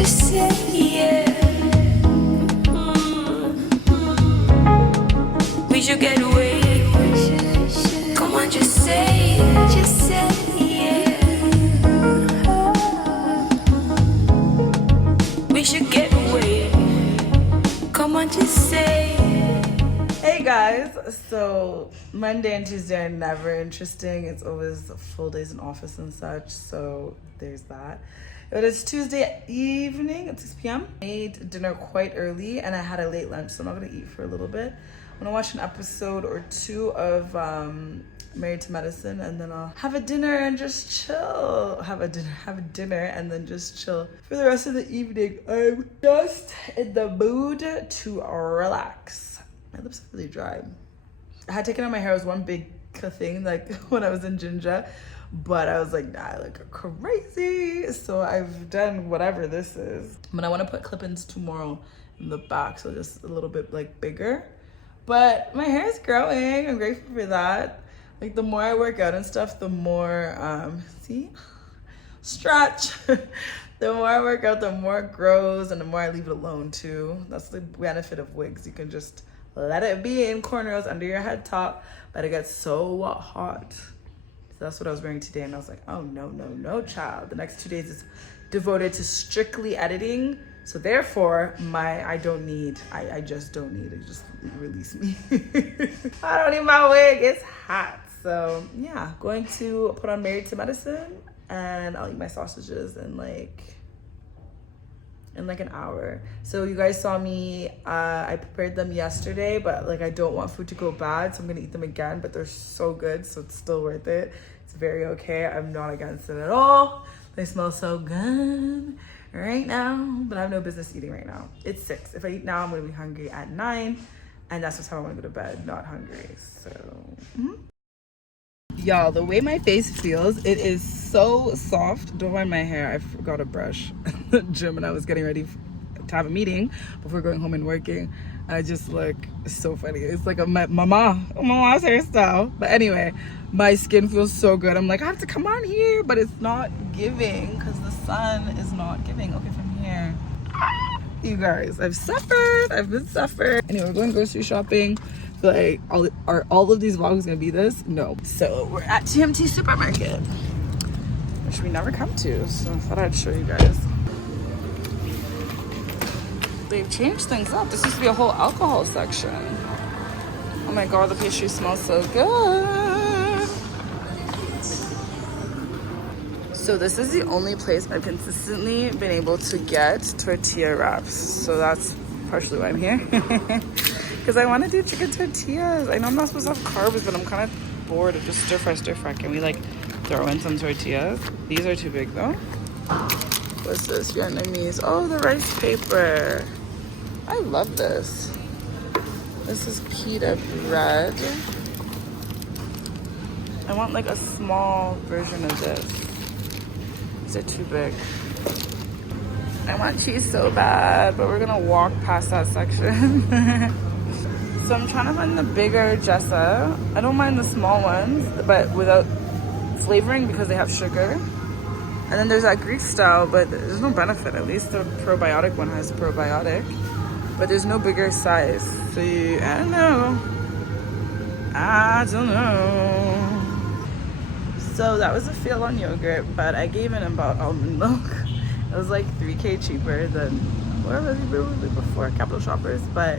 just say yeah. We should get away. Come on, just say yeah. We should get away. Come on, just say. Hey guys, so Monday and Tuesday are never interesting. It's always full days in office and such, so there's that. It is Tuesday evening at 6 p.m. I made dinner quite early and I had a late lunch, so I'm not gonna eat for a little bit. I'm gonna watch an episode or two of Married to Medicine, and then I'll have a dinner and just chill. Have a dinner and then just chill for the rest of the evening. I'm just in the mood to relax. My lips are really dry. I had taken out my hair as one big thing, like when I was in Ginger, but I was like, nah, I look crazy. So I've done whatever this is. But I want to put clip-ins tomorrow in the back, so just a little bit like bigger. But my hair is growing. I'm grateful for that. Like the more I work out and stuff, the more, stretch. The more I work out, the more it grows, and the more I leave it alone too. That's the benefit of wigs. You can just let it be in cornrows under your head top, but it gets so hot. So that's what I was wearing today, and I was like, oh no, child. The next 2 days is devoted to strictly editing. So therefore, I just don't need it. Just release me. I don't need my wig. It's hot. So yeah, going to put on Married to Medicine, and I'll eat my sausages in like an hour. So you guys saw me, I prepared them yesterday, but like I don't want food to go bad, so I'm gonna eat them again, but they're so good, so it's still worth it. It's very okay. I'm not against it at all. They smell so good right now, but I have no business eating right now. It's 6. If I eat now, I'm gonna be hungry at 9, and that's just how I want to go to bed, not hungry. So y'all, the way my face feels, it is so soft. Don't mind my hair. I forgot a brush at the gym and I was getting ready to have a meeting before going home and working. I just look so funny. It's like a mama's hairstyle. But anyway, my skin feels so good. I'm like, I have to come on here, but it's not giving because the sun is not giving. Okay, from here. You guys, I've been suffering. Anyway, we're going grocery shopping. Like, are all of these vlogs gonna be this? No. So we're at TMT supermarket, which we never come to, so I thought I'd show you guys. They've changed things up. This used to be a whole alcohol section. Oh my god, the pastry smells so good. So this is the only place I've consistently been able to get tortilla wraps. So that's partially why I'm here. Because I want to do chicken tortillas. I know I'm not supposed to have carbs, but I'm kind of bored of just stir fry. Can we like throw in some tortillas? These are too big though. What's this? Vietnamese. Oh, the rice paper. I love this. This is pita bread. I want like a small version of this. Is it too big? I want cheese so bad, but we're gonna walk past that section. So I'm trying to find the bigger jessa. I don't mind the small ones, but without flavoring because they have sugar. And then there's that Greek style, but there's no benefit. At least the probiotic one has probiotic, but there's no bigger size. So I don't know. So that was a fail on yogurt, but I gave in about almond milk. It was like 3K cheaper than whatever we did before, Capital Shoppers, but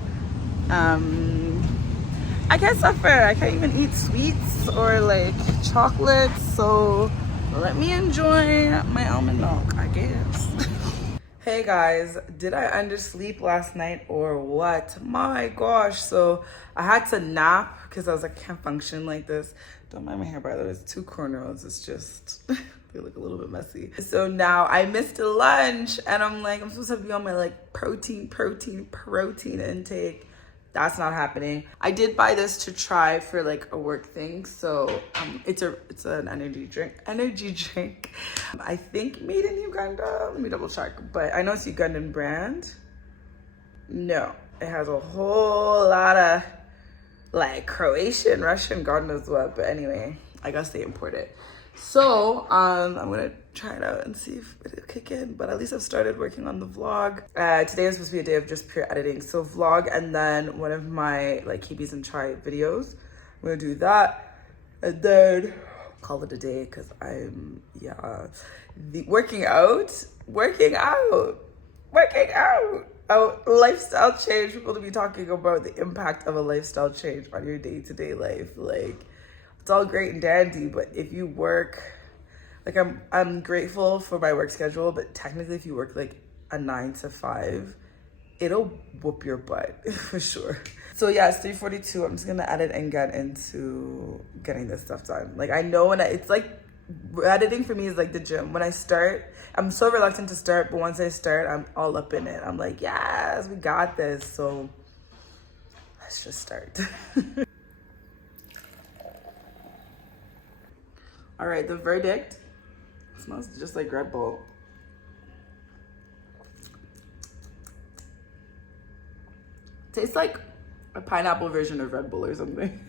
I can't suffer. I can't even eat sweets or like chocolate, so let me enjoy my almond milk, I guess. Hey guys, did I undersleep last night or what? My gosh, so I had to nap because I was like, can't function like this. Don't mind my hair, by the way, it's 2 cornrows. It's just, they look a little bit messy. So now I missed a lunch and I'm like, I'm supposed to be on my like protein intake. That's not happening. I did buy this to try for like a work thing. So it's an energy drink. I think made in Uganda. Let me double check. But I know it's Ugandan brand. No, it has a whole lot of like Croatian, Russian, God knows what. But anyway, I guess they import it. So I'm gonna try it out and see if it'll kick in, but at least I've started working on the vlog. Today is supposed to be a day of just pure editing, so vlog and then one of my like keepies and try videos. I'm gonna do that and then call it a day because I'm working out. Oh, lifestyle change. People to be talking about the impact of a lifestyle change on your day-to-day life. Like, it's all great and dandy, but if you work, like I'm grateful for my work schedule, but technically if you work like a 9 to 5, it'll whoop your butt for sure. So yeah, it's 3:42. I'm just gonna edit and get into getting this stuff done. Like, I know it's like, editing for me is like the gym. When I start, I'm so reluctant to start, but once I start, I'm all up in it. I'm like, yes, we got this. So let's just start. All right, the verdict. It smells just like Red Bull. Tastes like a pineapple version of Red Bull or something.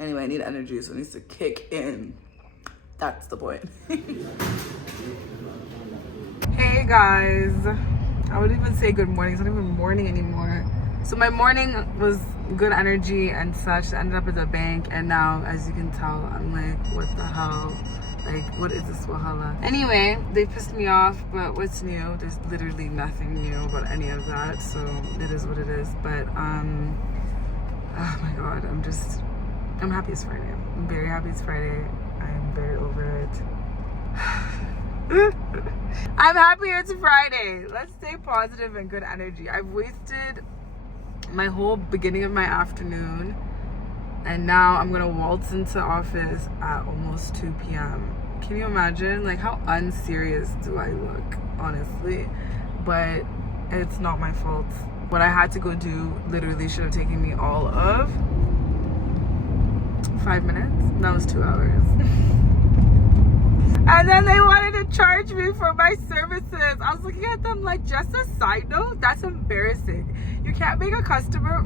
Anyway, I need energy, so it needs to kick in. That's the point. Hey guys. I wouldn't even say good morning. It's not even morning anymore. So my morning was good energy and such. I ended up at the bank, and now, as you can tell, I'm like, what the hell? Like, what is this Wahala? Anyway, they pissed me off, but what's new? There's literally nothing new about any of that, so it is what it is. But, oh my God, I'm happy it's Friday. I'm very happy it's Friday. I'm very over it. I'm happy it's Friday. Let's stay positive and good energy. I've wasted my whole beginning of my afternoon, and now I'm gonna waltz into office at almost 2 p.m. Can you imagine? Like, how unserious do I look, honestly? But it's not my fault. What I had to go do literally should have taken me all of 5 minutes. That was 2 hours. And then they wanted to charge me for my services. I was looking at them like, just a side note, that's embarrassing. You can't make a customer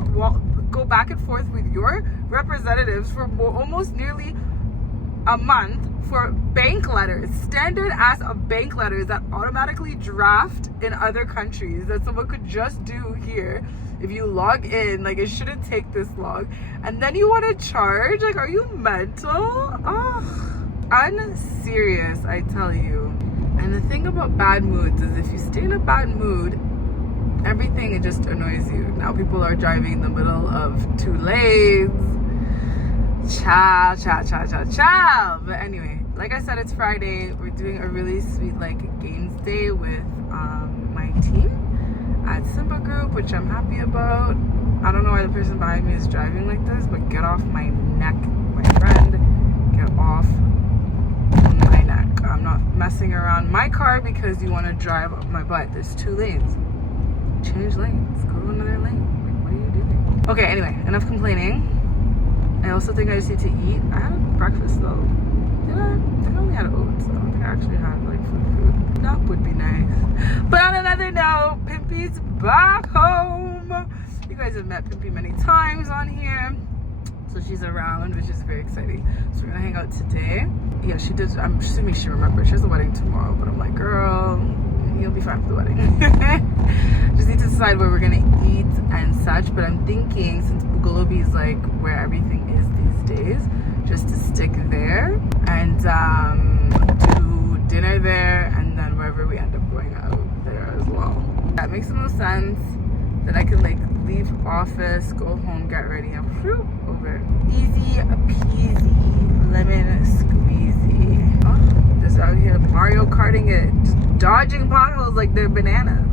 go back and forth with your representatives for almost nearly a month for bank letters, standard ass of bank letters that automatically draft in other countries that someone could just do here. If you log in, like, it shouldn't take this long. And then you want to charge? Like, are you mental? Oh, unserious, I tell you. And the thing about bad moods is if you stay in a bad mood, everything, it just annoys you. Now people are driving in the middle of 2 lanes. Ciao. But anyway, like I said, it's Friday. We're doing a really sweet, like, games day with my team at Simba Group, which I'm happy about. I don't know why the person behind me is driving like this, but get off my neck, my friend. Get off my neck. I'm not messing around my car because you want to drive up my butt. There's 2 lanes. Change lanes. Go to another lane. Like, what are you doing? Okay, anyway, enough complaining. I also think I just need to eat. I had breakfast though. Did I? I think I only had oats. I don't think I actually had like food. That would be nice. But on another note, Pimpy's back home. You guys have met Pimpy many times on here. So she's around, which is very exciting. So we're gonna hang out today. Yeah, she did. I'm assuming she remembers. She has a wedding tomorrow, but I'm like, girl, you'll be fine for the wedding. Just need to decide where we're gonna eat and such. But I'm thinking, since Bugalobi is like where everything is these days, just to stick there and do dinner there, and then wherever we end up going out there as well. That makes the most sense. That I could like leave office, go home, get ready, and whew, over. Easy peasy, lemon squeezy. Oh, just out here Mario Karting it, just dodging potholes like they're bananas.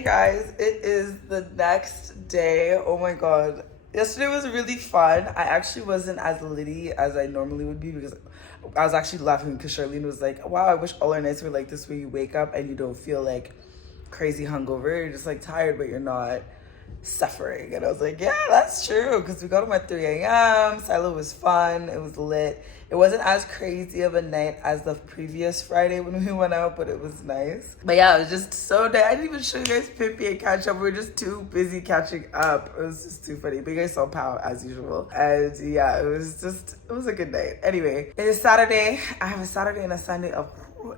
Hey guys, it is the next day. Oh my god. Yesterday was really fun. I actually wasn't as litty as I normally would be because I was actually laughing because Charlene was like, wow, I wish all our nights were like this where you wake up and you don't feel like crazy hungover. You're just like tired, but you're not suffering. And I was like, yeah, that's true, because we got home at 3 a.m. Silo was fun. It was lit. It wasn't as crazy of a night as the previous Friday when we went out, but it was nice. But yeah, it was just so dead. I didn't even show you guys Pippi and catch up. We were just too busy catching up. It was just too funny. But you guys saw Pow as usual. And yeah, it was a good night. Anyway, it is Saturday. I have a Saturday and a Sunday of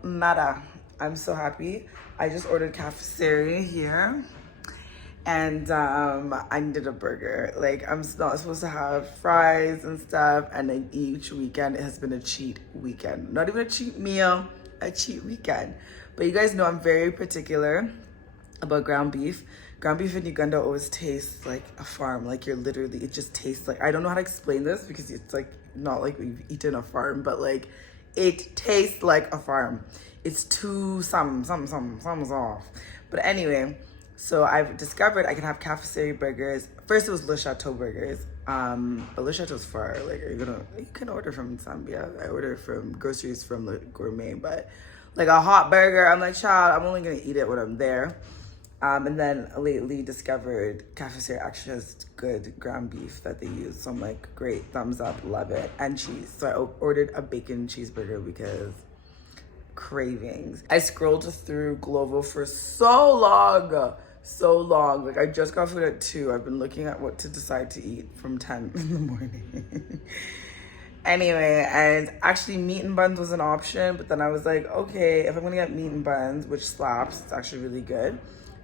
nada. I'm so happy. I just ordered cafeteria here. And I needed a burger. Like, I'm not supposed to have fries and stuff, and then each weekend it has been a cheat weekend. Not even a cheat meal, a cheat weekend. But you guys know I'm very particular about ground beef. Ground beef in Uganda always tastes like a farm. Like, it just tastes like, I don't know how to explain this because it's like not like we've eaten a farm, but like it tastes like a farm. It's too something's off. But anyway, so I've discovered I can have cafeteria burgers. First it was Le Chateau burgers, but Le Chateau's far. Like, you can order from Zambia. I order from groceries from Le Gourmet, but like a hot burger, I'm like, child, I'm only gonna eat it when I'm there. And then lately discovered cafeteria actually has good ground beef that they use. So I'm like, great, thumbs up, love it, and cheese. So I ordered a bacon cheeseburger because cravings. I scrolled through Glovo for so long. Like, I just got food at 2. I've been looking at what to decide to eat from 10 in the morning. Anyway, and actually meat and buns was an option, but then I was like, okay, if I'm gonna get meat and buns, which slaps, it's actually really good.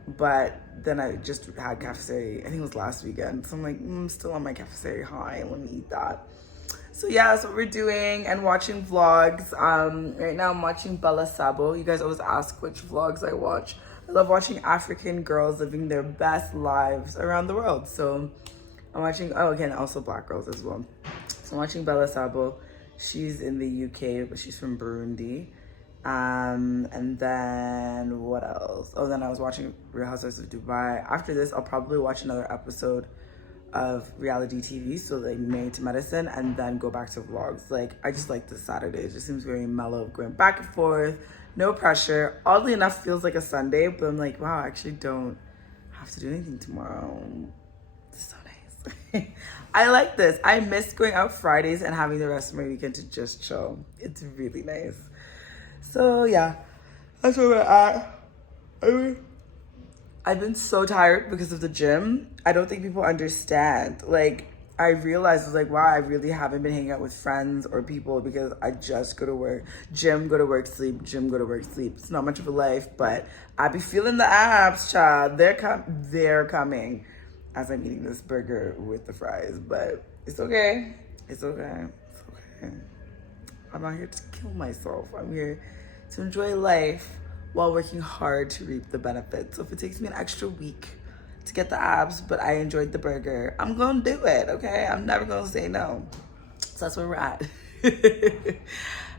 But then I just had cafeteria, I think it was last weekend. So I'm like, I'm still on my cafeteria high, let me eat that. So yeah, that's what we're doing, and watching vlogs. Right now I'm watching Bella Sabo. You guys always ask which vlogs I watch. I love watching African girls living their best lives around the world. So I'm watching, again, also black girls as well. So I'm watching Bella Sabo. She's in the UK, but she's from Burundi. And then what else? Oh, then I was watching Real Housewives of Dubai. After this, I'll probably watch another episode of reality TV, so like Married to Medicine, and then go back to vlogs. Like, I just like this Saturday. It just seems very mellow, going back and forth, no pressure. Oddly enough, feels like a Sunday, but I'm like, wow, I actually don't have to do anything tomorrow. It's so nice. I like this. I miss going out Fridays and having the rest of my weekend to just chill. It's really nice. So yeah, that's where we're at. I've been so tired because of the gym. I don't think people understand. Like, I realized, I was like, wow, I really haven't been hanging out with friends or people because I just go to work, gym, go to work, sleep, gym, go to work, sleep. It's not much of a life, but I be feeling the abs, child. They're coming as I'm eating this burger with the fries, but it's okay. It's okay. It's okay. I'm not here to kill myself. I'm here to enjoy life while working hard to reap the benefits. So if it takes me an extra week to get the abs, but I enjoyed the burger, I'm gonna do it, okay? I'm never gonna say no. So that's where we're at.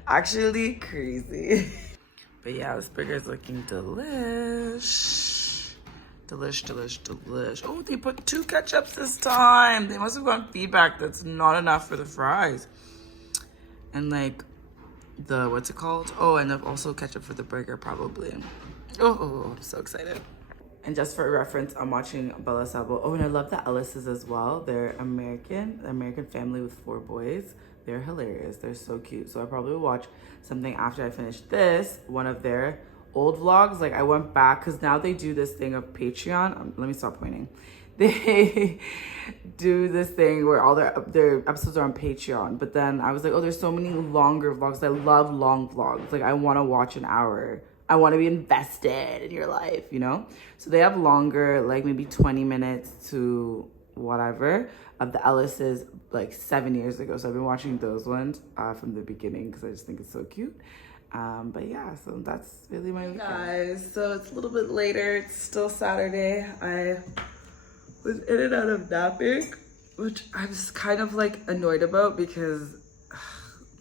Actually crazy. But yeah, this burger is looking delish. Delish. Oh, they put 2 ketchups this time. They must have gotten feedback that's not enough for the fries. And like, what's it called? Oh, and also ketchup for the burger, probably. Oh, I'm so excited. And just for reference, I'm watching Bella Sabo. Oh, and I love the Ellises as well. They're American family with 4 boys. They're hilarious. They're so cute. So I probably will watch something after I finish this, one of their old vlogs. Like, I went back because now they do this thing of Patreon. Let me stop pointing. They do this thing where all their episodes are on Patreon. But then I was like, oh, there's so many longer vlogs. I love long vlogs. Like, I want to watch an hour. I want to be invested in your life, you know? So they have longer, like maybe 20 minutes to whatever, of the Ellises, like 7 years ago. So I've been watching those ones from the beginning because I just think it's so cute. But yeah, so that's really my weekend. Guys, so it's a little bit later. It's still Saturday. I was in and out of napping, which I was kind of like annoyed about because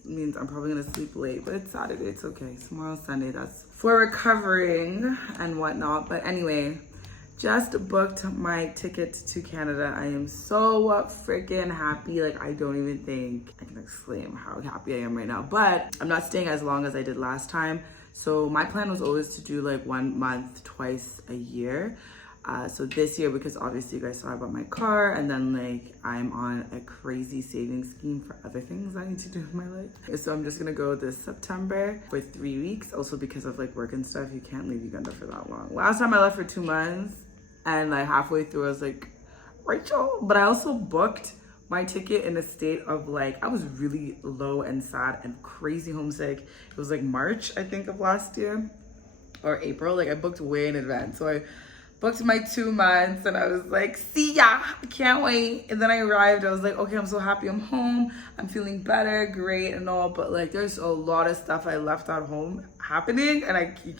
it means I'm probably gonna sleep late, but it's Saturday, it's okay. Tomorrow's Sunday, that's for recovering and whatnot. But anyway, just booked my ticket to Canada. I am so freaking happy. Like, I don't even think I can exclaim how happy I am right now. But I'm not staying as long as I did last time. So my plan was always to do like 1 month, twice a year. So this year, because obviously you guys saw I bought my car, and then like I'm on a crazy savings scheme for other things I need to do in my life. So I'm just gonna go this September for 3 weeks. Also because of like work and stuff, you can't leave Uganda for that long. Last time I left for 2 months, and like halfway through I was like, Rachel, but I also booked my ticket in a state of like, I was really low and sad and crazy homesick. It was like March, I think, of last year, or April. Like I booked way in advance. So I booked my 2 months and I was like, see ya, I can't wait. And then I arrived, I was like, okay, I'm so happy I'm home. I'm feeling better, great and all, but like there's a lot of stuff I left at home happening, and you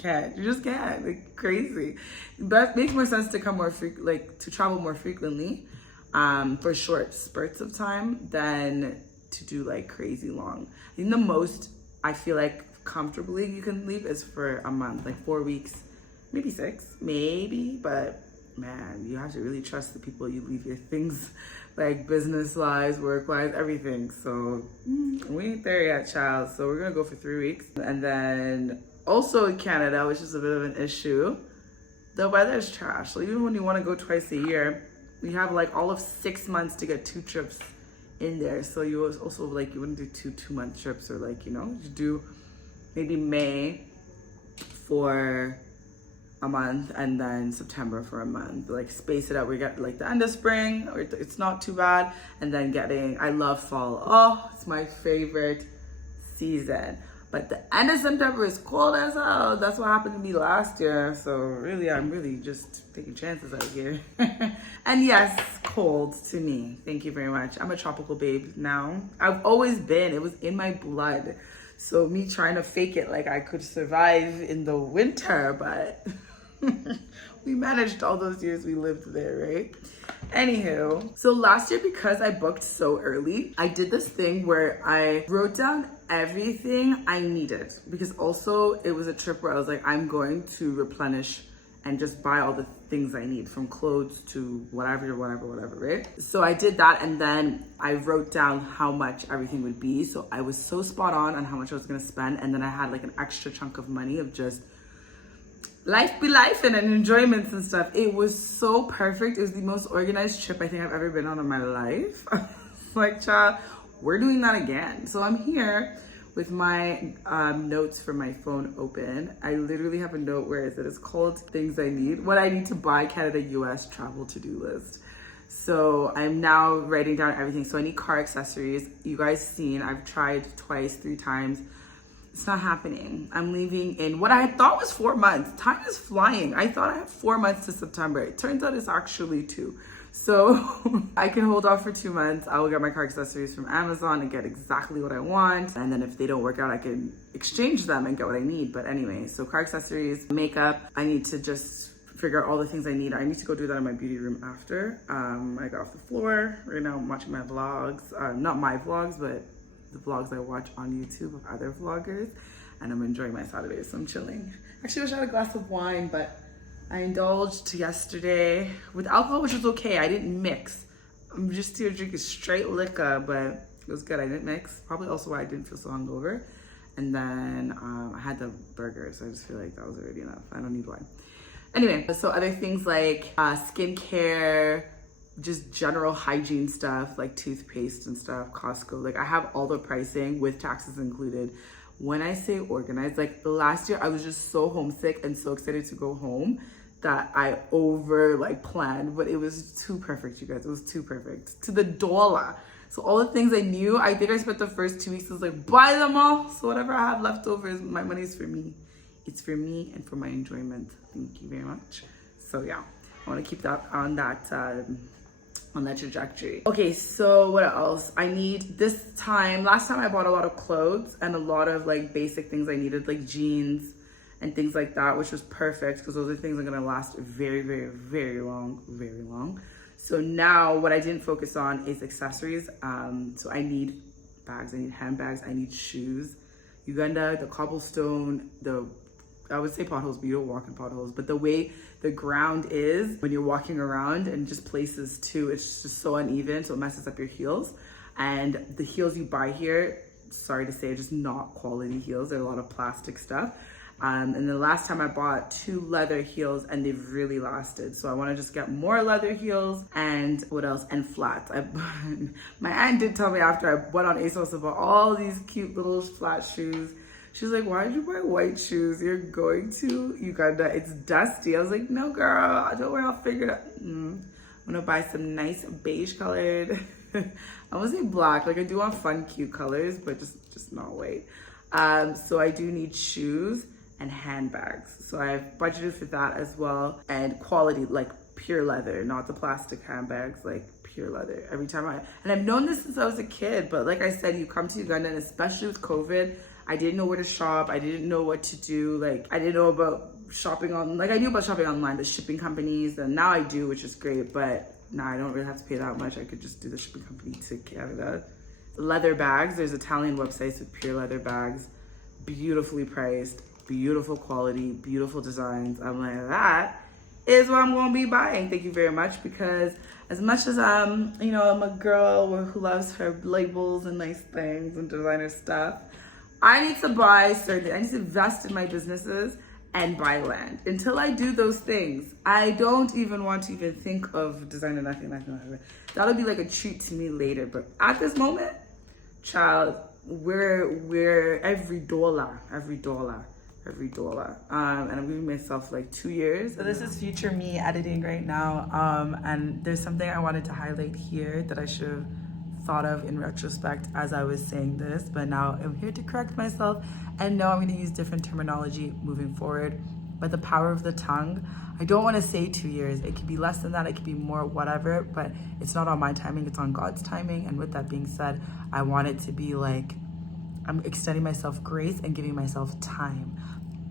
just can't, like crazy. But it makes more sense to come more to travel more frequently for short spurts of time than to do like crazy long. I think the most I feel like comfortably you can leave is for a month, like 4 weeks. Maybe 6, maybe, but man, you have to really trust the people you leave your things, like business-wise, work-wise, everything. So we ain't there yet, child. So we're gonna go for 3 weeks. And then also in Canada, which is a bit of an issue, the weather is trash. So even when you wanna go twice a year, you have like all of 6 months to get 2 trips in there. So you also like, you wouldn't do 2-month trips, or like, you do maybe May for a month and then September for a month, like space it out. We get like the end of spring, or it's not too bad, and then I love fall. Oh, it's my favorite season. But the end of September is cold as hell. That's what happened to me last year. So really, I'm really just taking chances out here. And yes, cold to me. Thank you very much. I'm a tropical babe now. I've always been. It was in my blood. So me trying to fake it like I could survive in the winter, but we managed all those years we lived there, right? Anywho, so last year, because I booked so early, I did this thing where I wrote down everything I needed, because also it was a trip where I was like, I'm going to replenish and just buy all the things I need, from clothes to whatever, right? So I did that, and then I wrote down how much everything would be. So I was so spot on how much I was gonna spend, and then I had like an extra chunk of money of just life be life and enjoyments and stuff. It was so perfect. It was the most organized trip I think I've ever been on in my life. Like, child, we're doing that again. So I'm here with my notes from my phone open. I literally have a note where it's called Things I Need, what I need to buy, Canada, US travel to-do list. So I'm now writing down everything. So I need car accessories. You guys seen, I've tried twice, 3 times. It's not happening. I'm leaving in what I thought was 4 months. Time is flying. I thought I had 4 months to September. It turns out it's actually 2. So I can hold off for 2 months. I will get my car accessories from Amazon and get exactly what I want. And then if they don't work out, I can exchange them and get what I need. But anyway, so car accessories, makeup. I need to just figure out all the things I need. I need to go do that in my beauty room after. I got off the floor. Right now I'm watching my vlogs. Not my vlogs, but the vlogs I watch on YouTube of other vloggers, and I'm enjoying my Saturday, so I'm chilling. Actually, I wish I had a glass of wine, but I indulged yesterday with alcohol, which was okay. I didn't mix. I'm just here drinking straight liquor, but it was good. I didn't mix. Probably also why I didn't feel so hungover. And then I had the burger, so I just feel like that was already enough. I don't need wine. Anyway, so other things like skincare, just general hygiene stuff like toothpaste and stuff, Costco. Like I have all the pricing with taxes included. When I say organized, like the last year I was just so homesick and so excited to go home that I planned, but it was too perfect, you guys. It was too perfect to the dollar. So all the things I knew, I think I spent the first 2 weeks, I was like, buy them all. So whatever I have left over, my money is for me. It's for me and for my enjoyment. Thank you very much. So yeah, I want to keep that on that trajectory. Okay, so what else? I need last time I bought a lot of clothes and a lot of like basic things I needed, like jeans and things like that, which was perfect because those are things that are gonna last very, very, very long, very long. So now what I didn't focus on is accessories. So I need bags, I need handbags, I need shoes. Uganda, the cobblestone, the I would say potholes, but you don't walk in potholes. But the way the ground is when you're walking around and just places too, it's just so uneven, so it messes up your heels. And the heels you buy here, sorry to say, are just not quality heels. They're a lot of plastic stuff. And the last time I bought 2 leather heels and they've really lasted. So I want to just get more leather heels and what else? And flats. My aunt did tell me after I went on ASOS about all these cute little flat shoes. She's like, why did you buy white shoes? You're going to Uganda. It's dusty. I was like, no, girl, don't worry, I'll figure it out. I'm gonna buy some nice beige colored. I want to say black. Like I do want fun, cute colors, but just not white. So I do need shoes and handbags. So I've budgeted for that as well. And quality, like pure leather, not the plastic handbags, like pure leather. Every time and I've known this since I was a kid, but like I said, you come to Uganda, and especially with COVID, I didn't know where to shop. I didn't know what to do. Like I didn't know about shopping on, like I knew about shopping online, the shipping companies, and now I do, which is great, but now I don't really have to pay that much. I could just do the shipping company to Canada. Leather bags, there's Italian websites with pure leather bags, beautifully priced, beautiful quality, beautiful designs. I'm like, that is what I'm gonna be buying. Thank you very much, because as much as I'm a girl who loves her labels and nice things and designer stuff, I need to buy I need to invest in my businesses and buy land. Until I do those things, I don't even want to even think of designer, nothing. That'll be like a treat to me later. But at this moment, child, we're every dollar. And I'm giving myself like 2 years. So this is future me editing right now. And there's something I wanted to highlight here that I should have thought of in retrospect as I was saying this, but now I'm here to correct myself and know I'm going to use different terminology moving forward. But the power of the tongue, I don't want to say 2 years. It could be less than that, it could be more, whatever, but it's not on my timing, it's on God's timing. And with that being said, I want it to be like I'm extending myself grace and giving myself time,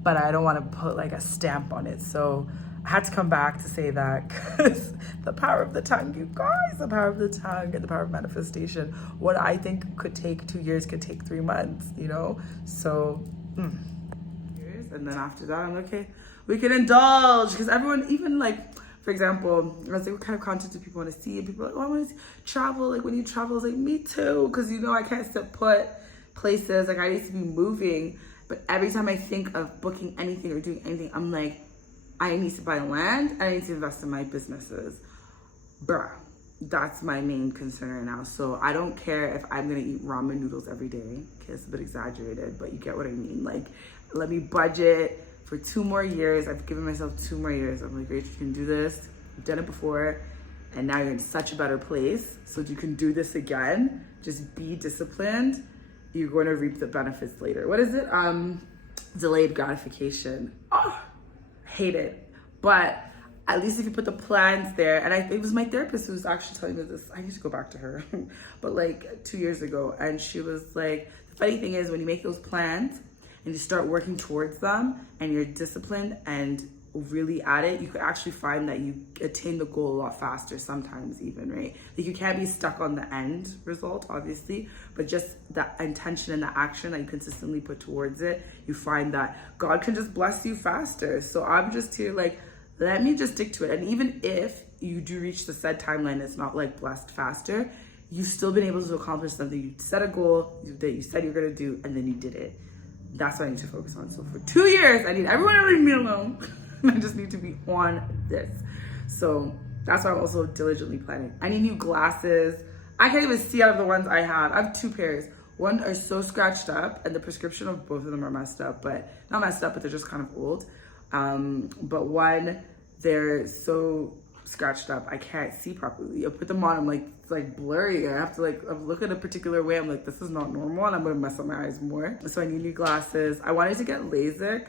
but I don't want to put like a stamp on it. So I had to come back to say that, because the power of the tongue, you guys, the power of the tongue and the power of manifestation. What I think could take 2 years could take 3 months, So, years, and then after that, I'm okay. We can indulge, because everyone, even like, for example, I was like, what kind of content do people want to see? And people are like, oh, I want to travel. Like when you travel, it's like, me too, because I can't sit put places. Like I used to be moving, but every time I think of booking anything or doing anything, I'm like, I need to buy land, I need to invest in my businesses. Bruh, that's my main concern right now. So I don't care if I'm gonna eat ramen noodles every day. Okay, it's a bit exaggerated, but you get what I mean. Like, let me budget for 2 more years. I've given myself 2 more years. I'm like, Rachel, you can do this. You've done it before, and now you're in such a better place. So you can do this again. Just be disciplined. You're going to reap the benefits later. What is it? Delayed gratification. Oh, hate it. But at least if you put the plans there, and it was my therapist who was actually telling me this. I need to go back to her, but like 2 years ago, and she was like, the funny thing is when you make those plans and you start working towards them and you're disciplined and really at it, you could actually find that you attain the goal a lot faster sometimes even, right? Like you can't be stuck on the end result, obviously, but just the intention and the action that you consistently put towards it, you find that God can just bless you faster. So I'm just here like, let me just stick to it. And even if you do reach the said timeline, it's not like blessed faster, you've still been able to accomplish something. You set a goal that you said you're gonna do, and then you did it. That's what I need to focus on. So for 2 years, I need everyone to leave me alone. I just need to be on this. So that's why I'm also diligently planning. I need new glasses. I can't even see out of the ones I have. I have 2 pairs. One are so scratched up, and the prescription of both of them are messed up, but not messed up, but they're just kind of old. But one, they're so scratched up, I can't see properly. I put them on, I'm like, it's like blurry. I have to like look at a particular way. I'm like, this is not normal, and I'm gonna mess up my eyes more. So I need new glasses. I wanted to get LASIK,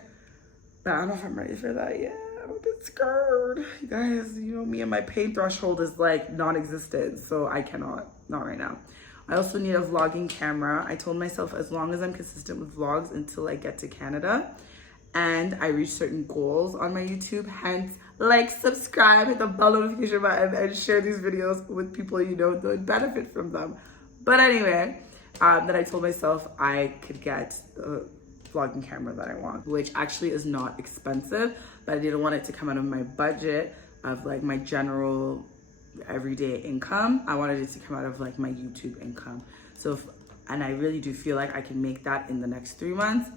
but I don't know if I'm ready for that yet. I'm a bit scared. You guys, me and my pain threshold is like non-existent, so I cannot, not right now. I also need a vlogging camera. I told myself as long as I'm consistent with vlogs until I get to Canada and I reach certain goals on my YouTube, hence like, subscribe, hit the bell notification button, and share these videos with people that would benefit from them. But anyway, then I told myself I could get vlogging camera that I want, which actually is not expensive, but I didn't want it to come out of my budget of like my general everyday income. I wanted it to come out of like my YouTube income. So and I really do feel like I can make that in the next 3 months.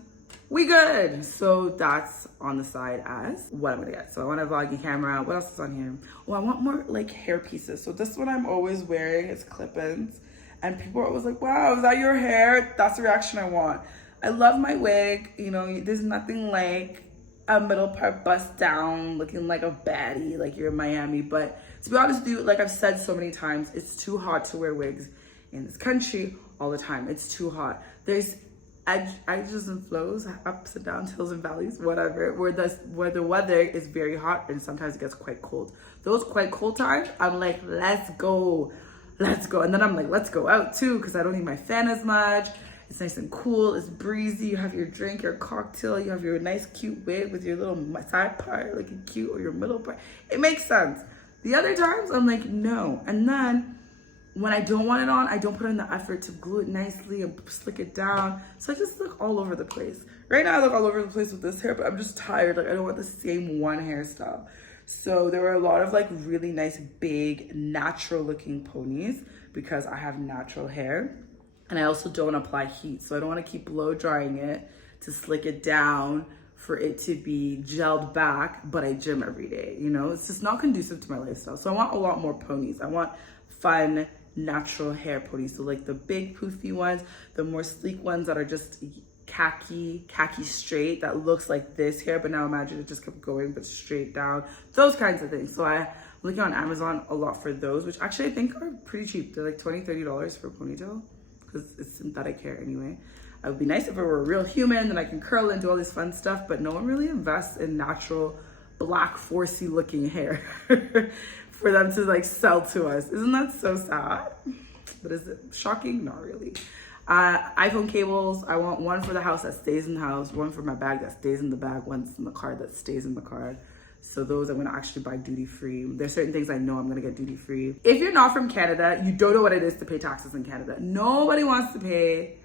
We good. So that's on the side as what I'm gonna get. So I want a vlogging camera. What else is on here? Oh, I want more like hair pieces. So this one I'm always wearing is clip-ins, and people are always like, wow, is that your hair? That's the reaction I want. I love my wig. You know, there's nothing like a middle part bust down looking like a baddie, like you're in Miami. But to be honest with you, like I've said so many times, it's too hot to wear wigs in this country all the time. It's too hot. There's edges and flows, ups and downs, hills and valleys, whatever, where the weather is very hot and sometimes it gets quite cold. Those quite cold times, I'm like, let's go. And then I'm like, let's go out too, because I don't need my fan as much. It's nice and cool, it's breezy, you have your drink, your cocktail, you have your nice cute wig with your little side part, looking cute, or your middle part. It makes sense. The other times, I'm like, no. And then when I don't want it on, I don't put in the effort to glue it nicely and slick it down. So I just look all over the place. Right now I look all over the place with this hair, but I'm just tired. Like I don't want the same one hairstyle. So there were a lot of like really nice, big, natural looking ponies because I have natural hair. And I also don't apply heat. So I don't want to keep blow drying it to slick it down for it to be gelled back, but I gym every day, you know? It's just not conducive to my lifestyle. So I want a lot more ponies. I want fun, natural hair ponies. So like the big poofy ones, the more sleek ones that are just khaki straight, that looks like this hair, but now imagine it just kept going but straight down. Those kinds of things. So I'm looking on Amazon a lot for those, which actually I think are pretty cheap. They're like $20-$30 for a ponytail because it's synthetic hair anyway. It would be nice if it were a real human, then I can curl and do all this fun stuff, but no one really invests in natural black 4C looking hair for them to like sell to us. Isn't that so sad? But is it shocking? Not really. iPhone cables, I want one for the house that stays in the house, one for my bag that stays in the bag, one's in the car that stays in the car. So those I'm gonna actually buy duty free. There's certain things I know I'm gonna get duty free. If you're not from Canada, you don't know what it is to pay taxes in Canada. Nobody wants to pay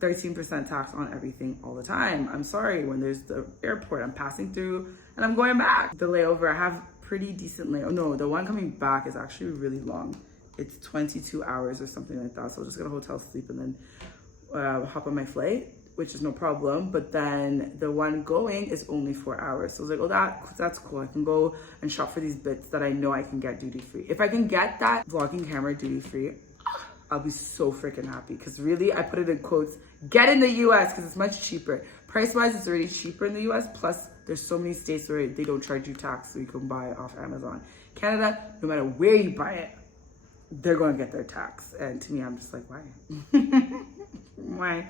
13% tax on everything all the time. I'm sorry, when there's the airport, I'm passing through and I'm going back. The layover, I have pretty decent layover. No, the one coming back is actually really long. It's 22 hours or something like that. So I'll just get a hotel sleep and then hop on my flight, which is no problem. But then the one going is only 4 hours. So I was like, oh, that's cool. I can go and shop for these bits that I know I can get duty free. If I can get that vlogging camera duty free, I'll be so freaking happy. Because really, I put it in quotes, get in the US because it's much cheaper. Price-wise, it's already cheaper in the US. Plus, there's so many states where they don't charge you tax, so you can buy it off Amazon. Canada, no matter where you buy it, they're going to get their tax. And to me, I'm just like, why? Why?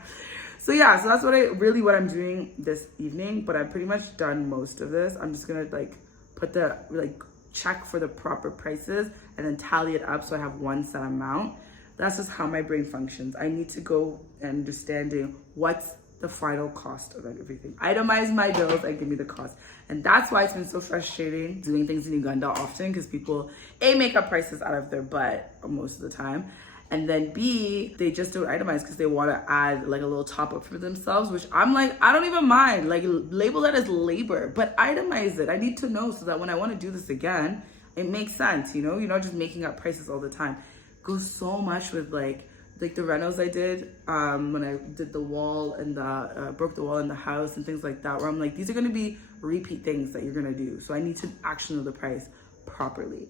So yeah, so that's what I'm doing this evening, but I've pretty much done most of this. I'm just going to like put the, like check for the proper prices and then tally it up so I have one set amount. That's just how my brain functions. I need to go and understanding what's the final cost of everything. Itemize my bills and give me the cost. And that's why it's been so frustrating doing things in Uganda often, because people, A, make up prices out of their butt most of the time. And then B, they just don't itemize because they want to add like a little top up for themselves, which I'm like, I don't even mind. Like label that as labor, but itemize it. I need to know so that when I want to do this again, it makes sense, you know? You're not just making up prices all the time. Goes so much with like the renos I did when I did the wall and the broke the wall in the house and things like that, where I'm like, these are going to be repeat things that you're going to do, so I need to actually know the price properly.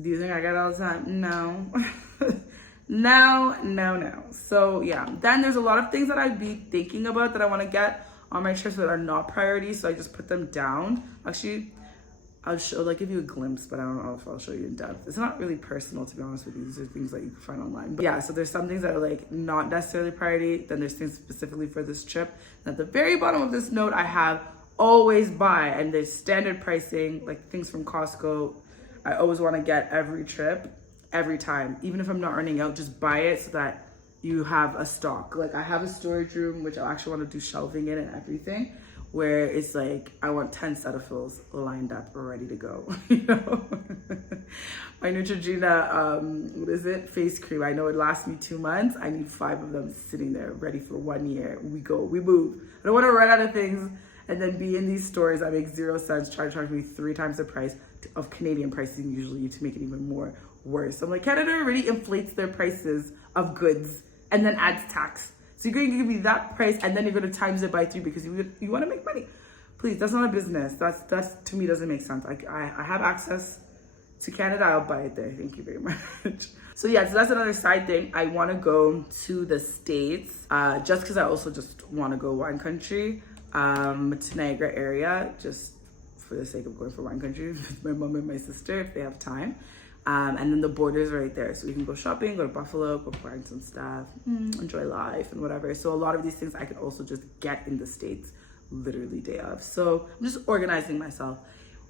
Do you think I get all the time? No. no. So yeah, then there's a lot of things that I'd be thinking about that I want to get on my trips that are not priorities, so I just put them down. Actually, I'll give you a glimpse, but I don't know if I'll show you in depth. It's not really personal, to be honest with you. These are things that you can find online. But yeah, so there's some things that are like not necessarily priority. Then there's things specifically for this trip. And at the very bottom of this note, I have always buy, and there's standard pricing, like things from Costco. I always want to get every trip, every time. Even if I'm not earning out, just buy it so that you have a stock. Like I have a storage room, which I actually want to do shelving in and everything, where it's like I want 10 Cetaphils lined up or ready to go. You know, my Neutrogena, what is it, face cream, I know it lasts me 2 months. I need 5 of them sitting there ready for 1 year. We move. I don't want to run out of things and then be in these stores that make 0 cents, try to charge me 3 times the price of Canadian pricing usually to make it even more worse. I'm like, Canada already inflates their prices of goods and then adds tax. So you're going to give me that price and then you're going to times it by 3 because you want to make money. Please, that's not a business. That's to me doesn't make sense. I have access to Canada, I'll buy it there. Thank you very much. So yeah, so that's another side thing. I want to go to the States just because I also just want to go wine country to Niagara area, just for the sake of going for wine country with my mom and my sister if they have time. And then the border's right there, so we can go shopping, go to Buffalo, go find some stuff, enjoy life and whatever. So a lot of these things I can also just get in the States literally day of. So I'm just organizing myself.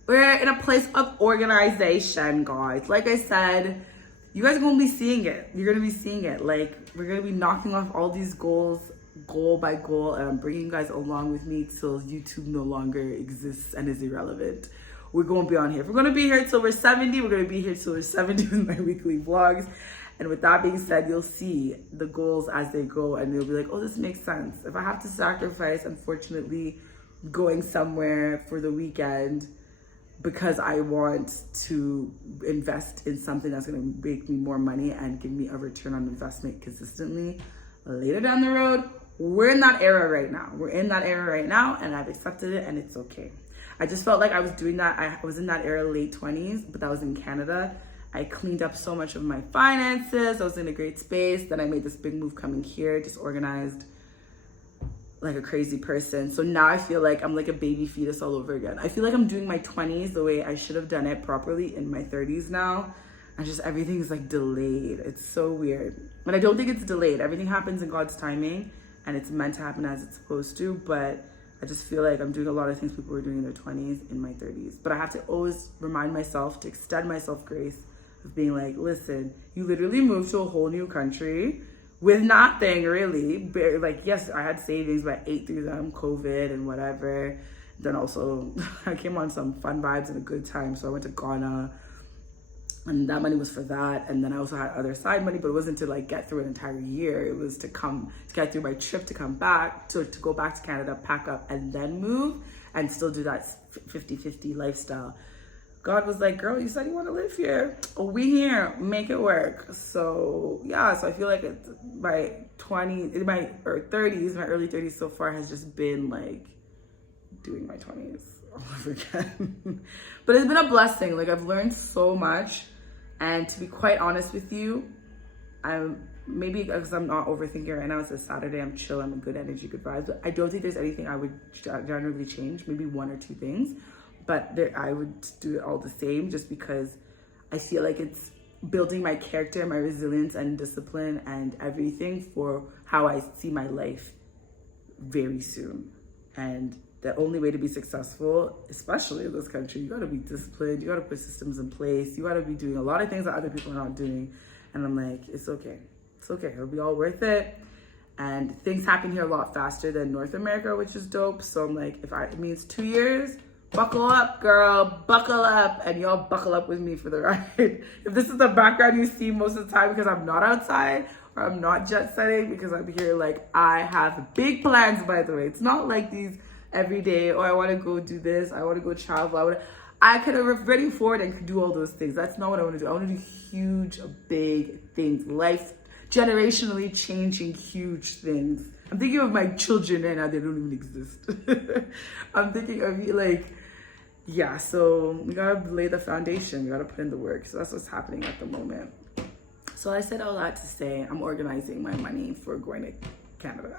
We're in a place of organization, guys. Like I said, you guys are gonna be seeing it. You're gonna be seeing it. Like, we're gonna be knocking off all these goals, goal by goal, and I'm bringing you guys along with me till YouTube no longer exists and is irrelevant. We're going to be on here. If we're going to be here till we're 70, we're going to be here till we're 70 with my weekly vlogs. And with that being said, you'll see the goals as they go and you'll be like, oh, this makes sense. If I have to sacrifice, unfortunately, going somewhere for the weekend because I want to invest in something that's going to make me more money and give me a return on investment consistently later down the road, we're in that era right now. We're in that era right now and I've accepted it and it's okay. I just felt like I was doing that. I was in that era, late 20s, but that was in Canada. I cleaned up so much of my finances. I was in a great space. Then I made this big move coming here, disorganized like a crazy person. So now I feel like I'm like a baby fetus all over again. I feel like I'm doing my 20s the way I should have done it properly in my 30s now. And just everything is like delayed. It's so weird. But I don't think it's delayed. Everything happens in God's timing and it's meant to happen as it's supposed to. But I just feel like I'm doing a lot of things people were doing in their 20s in my 30s. But I have to always remind myself to extend myself grace of being like, listen, you literally moved to a whole new country with nothing really. Like, yes, I had savings, but I ate through them, COVID and whatever. Then also I came on some fun vibes and a good time. So I went to Ghana and that money was for that. And then I also had other side money, but it wasn't to like get through an entire year. It was to get through my trip, to come back, to go back to Canada, pack up and then move and still do that 50-50 lifestyle. God was like, girl, you said you want to live here. We here, make it work. So yeah, so I feel like it's my 20s, my early 30s so far has just been like doing my 20s all over again. But it's been a blessing. Like, I've learned so much. And to be quite honest with you, I'm maybe because I'm not overthinking right now. It's a Saturday. I'm chill. I'm in good energy, good vibes. But I don't think there's anything I would generally change. Maybe 1 or 2 things. But I would do it all the same just because I feel like it's building my character, my resilience and discipline and everything for how I see my life very soon. And the only way to be successful, especially in this country, you gotta be disciplined, you gotta put systems in place, you gotta be doing a lot of things that other people are not doing. And I'm like, it's okay. It's okay, it'll be all worth it. And things happen here a lot faster than North America, which is dope. So I'm like, it means 2 years, buckle up, girl, buckle up. And y'all buckle up with me for the ride. If this is the background you see most of the time because I'm not outside or I'm not jet setting, because I'm here, like, I have big plans, by the way. It's not like these every day, or I want to go do this, I want to go travel, I could have ready forward and could do all those things. That's not what I want to do. I want to do huge, big things, life, generationally changing huge things. I'm thinking of my children and now they don't even exist. I'm thinking of you, like, yeah, so we gotta lay the foundation, we gotta put in the work. So that's what's happening at the moment. So I said all that to say I'm organizing my money for going to Canada.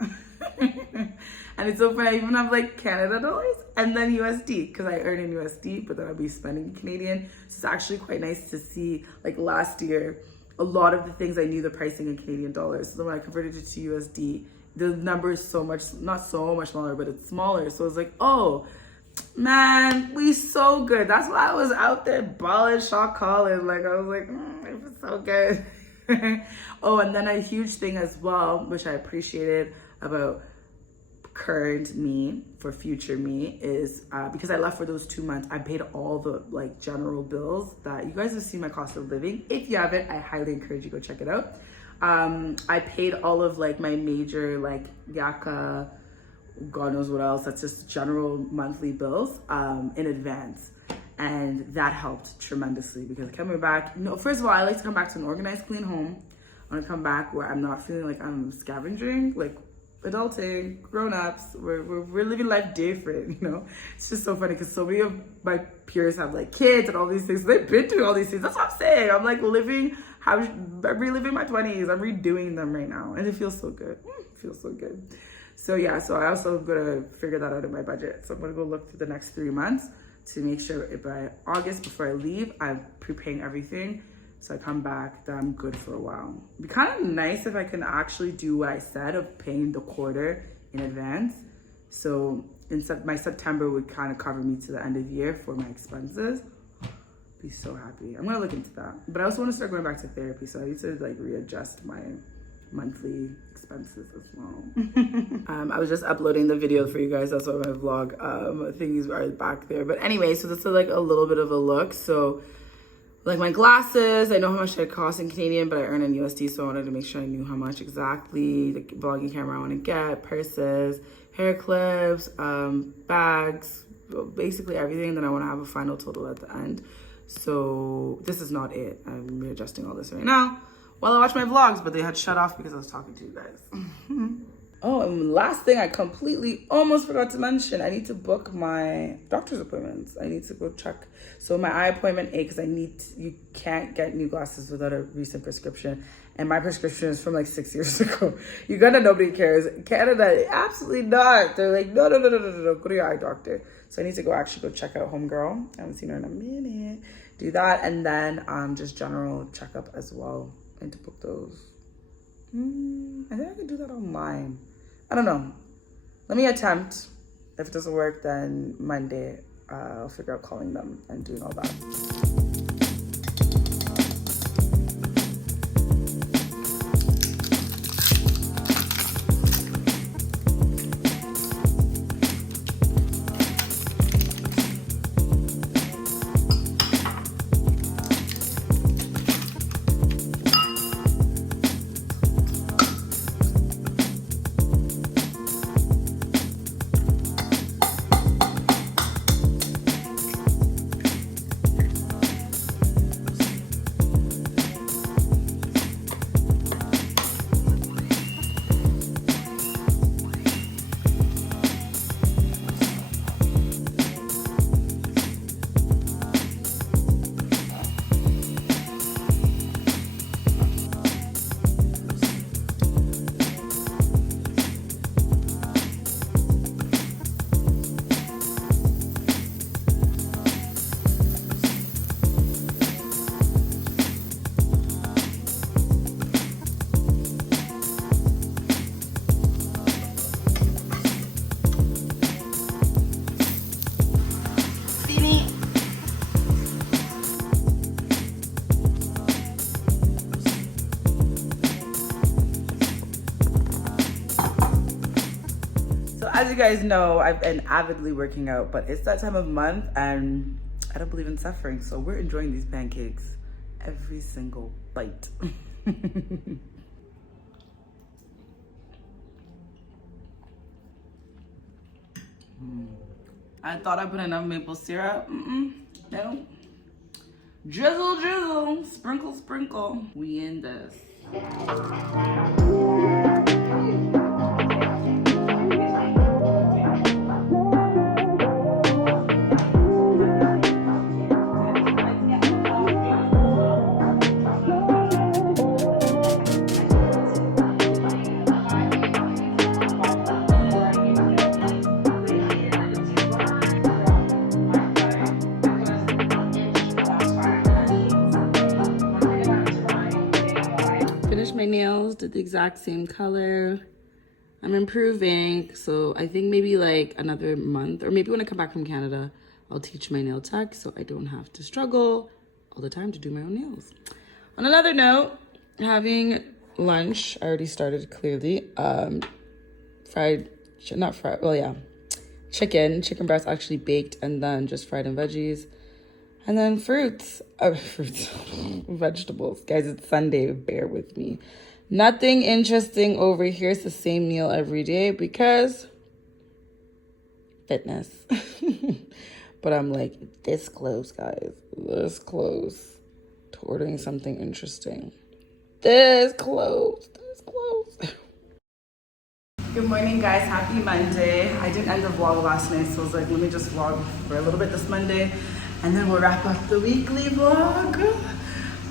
And it's so funny, I even have like Canada dollars and then USD because I earn in USD, but then I'll be spending Canadian. So it's actually quite nice to see, like last year, a lot of the things I knew the pricing in Canadian dollars. So then when I converted it to USD, the number is so much, not so much smaller, but it's smaller. So it's like, oh man, we so good. That's why I was out there balling, shot calling. Like I was like, it was so good. Oh, and then a huge thing as well, which I appreciated about current me for future me is because I left for those 2 months, I paid all the like general bills that you guys have seen my cost of living. If you haven't, I highly encourage you to go check it out. I paid all of like my major like Yaka, God knows what else, that's just general monthly bills in advance. And that helped tremendously because coming back, first of all, I like to come back to an organized, clean home. I want to come back where I'm not feeling like I'm scavenging, like adulting, grown-ups, we're living life different, you know? It's just so funny because so many of my peers have like kids and all these things. They've been through all these things. That's what I'm saying. I'm like I'm reliving my 20s. I'm redoing them right now. And it feels so good. It feels so good. So yeah, so I also gonna figure that out in my budget. So I'm gonna go look through the next 3 months to make sure if by August, before I leave, I'm prepaying everything. So I come back, that I'm good for a while. It'd be kind of nice if I can actually do what I said of paying the quarter in advance. So my September would kind of cover me to the end of the year for my expenses. Be so happy. I'm gonna look into that. But I also want to start going back to therapy, so I need to like readjust my monthly expenses as well. I was just uploading the video for you guys. That's why my vlog thingies are back there. But anyway, so this is like a little bit of a look. So like my glasses, I know how much they cost in Canadian, but I earn in USD, so I wanted to make sure I knew how much exactly. The vlogging camera I want to get, purses, hair clips, bags, basically everything. Then I want to have a final total at the end. So this is not it. I'm readjusting all this right now while I watch my vlogs, but they had shut off because I was talking to you guys. Oh, and last thing I completely almost forgot to mention, I need to book my doctor's appointments. I need to go check. So my eye appointment, because you can't get new glasses without a recent prescription. And my prescription is from like 6 years ago. Uganda, nobody cares. Canada, absolutely not. They're like, no, go to your eye doctor. So I need to actually go check out homegirl. I haven't seen her in a minute. Do that, and then just general checkup as well. I need to book those. I think I can do that online. I don't know. Let me attempt. If it doesn't work, then Monday I'll figure out calling them and doing all that. As you guys know, I've been avidly working out, but it's that time of month and I don't believe in suffering, so we're enjoying these pancakes every single bite. I thought I put enough maple syrup. No. Drizzle, drizzle, sprinkle, sprinkle. We in this. My nails, did the exact same color. I'm improving, so I think maybe like another month, or maybe when I come back from Canada, I'll teach my nail tech so I don't have to struggle all the time to do my own nails. On another note, having lunch, I already started clearly. Fried not fried, well, yeah, chicken breast actually baked, and then just fried in veggies. And then fruits, vegetables. Guys, it's Sunday, bear with me. Nothing interesting over here. It's the same meal every day because fitness. But I'm like this close, guys. This close to ordering something interesting. This close. Good morning, guys. Happy Monday. I didn't end the vlog last night, so I was like, let me just vlog for a little bit this Monday, and then we'll wrap up the weekly vlog.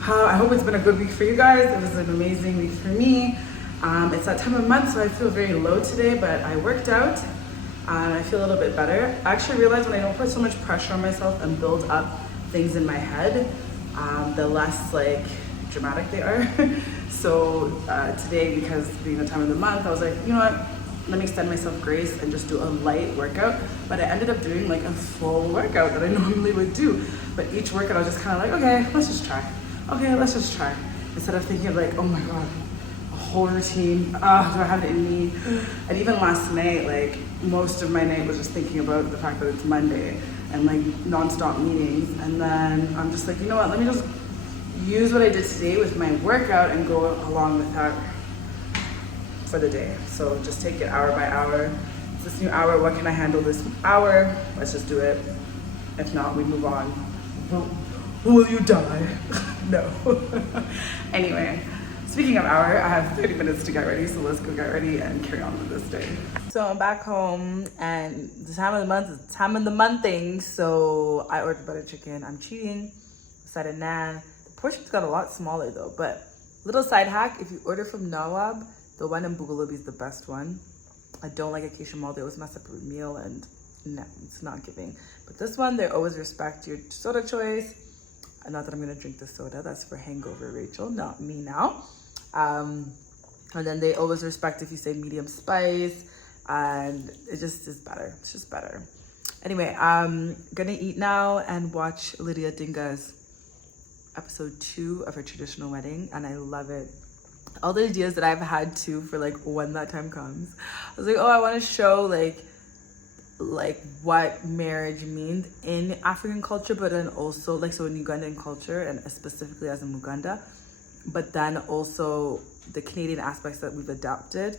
I hope it's been a good week for you guys. It was an amazing week for me. It's that time of month, so I feel very low today, but I worked out. I feel a little bit better. I actually realized when I don't put so much pressure on myself and build up things in my head, the less dramatic they are. So today, because being the time of the month, I was like, you know what? Let me extend myself grace and just do a light workout. But I ended up doing a full workout that I normally would do. But each workout I was just kind of like, okay, let's just try. Okay, let's just try. Instead of thinking oh my God, a whole routine. Do I have it in me? And even last night, most of my night was just thinking about the fact that it's Monday and non-stop meetings. And then I'm just like, you know what? Let me just use what I did today with my workout and go along with that for the day. So just take it hour by hour. It's this new hour. What can I handle this hour? Let's just do it. If not, we move on. Will you die? No. Anyway, speaking of hour, I have 30 minutes to get ready, so let's go get ready and carry on with this day. So I'm back home, and the time of the month is the time of the month thing, so I ordered butter chicken. I'm cheating. Side of naan. The portions got a lot smaller though, but little side hack, if you order from Nawab, the one in Bugalobi is the best one. I don't like Acacia Mall. They always mess up your meal, and no, it's not giving. But this one, they always respect your soda choice. Not that I'm gonna drink the soda, that's for hangover Rachel, not me now. And then they always respect if you say medium spice, and it just is better. It's just better. Anyway, I'm gonna eat now and watch Lydia Dinga's episode 2 of her traditional wedding, and I love it. All the ideas that I've had too for when that time comes. I was like, oh, I want to show what marriage means in African culture, but then also so in Ugandan culture, and specifically as in Uganda, but then also the Canadian aspects that we've adopted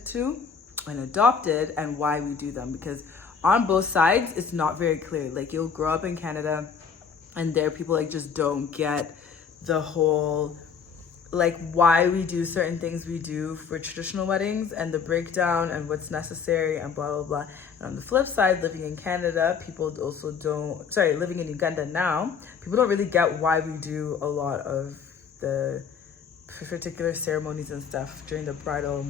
and why we do them, because on both sides it's not very clear. You'll grow up in Canada and there people just don't get the whole why we do certain things we do for traditional weddings and the breakdown and what's necessary and blah blah blah. And on the flip side, living in Canada, living in Uganda now, people don't really get why we do a lot of the particular ceremonies and stuff during the bridal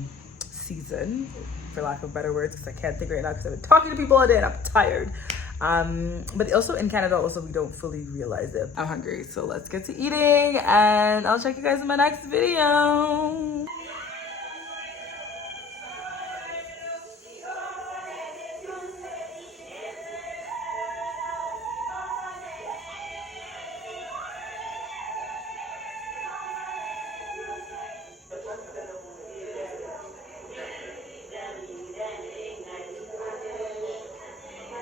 season, for lack of better words, because I can't think right now because I've been talking to people all day and I'm tired. But also in Canada, we don't fully realize it. I'm hungry, so let's get to eating, and I'll check you guys in my next video.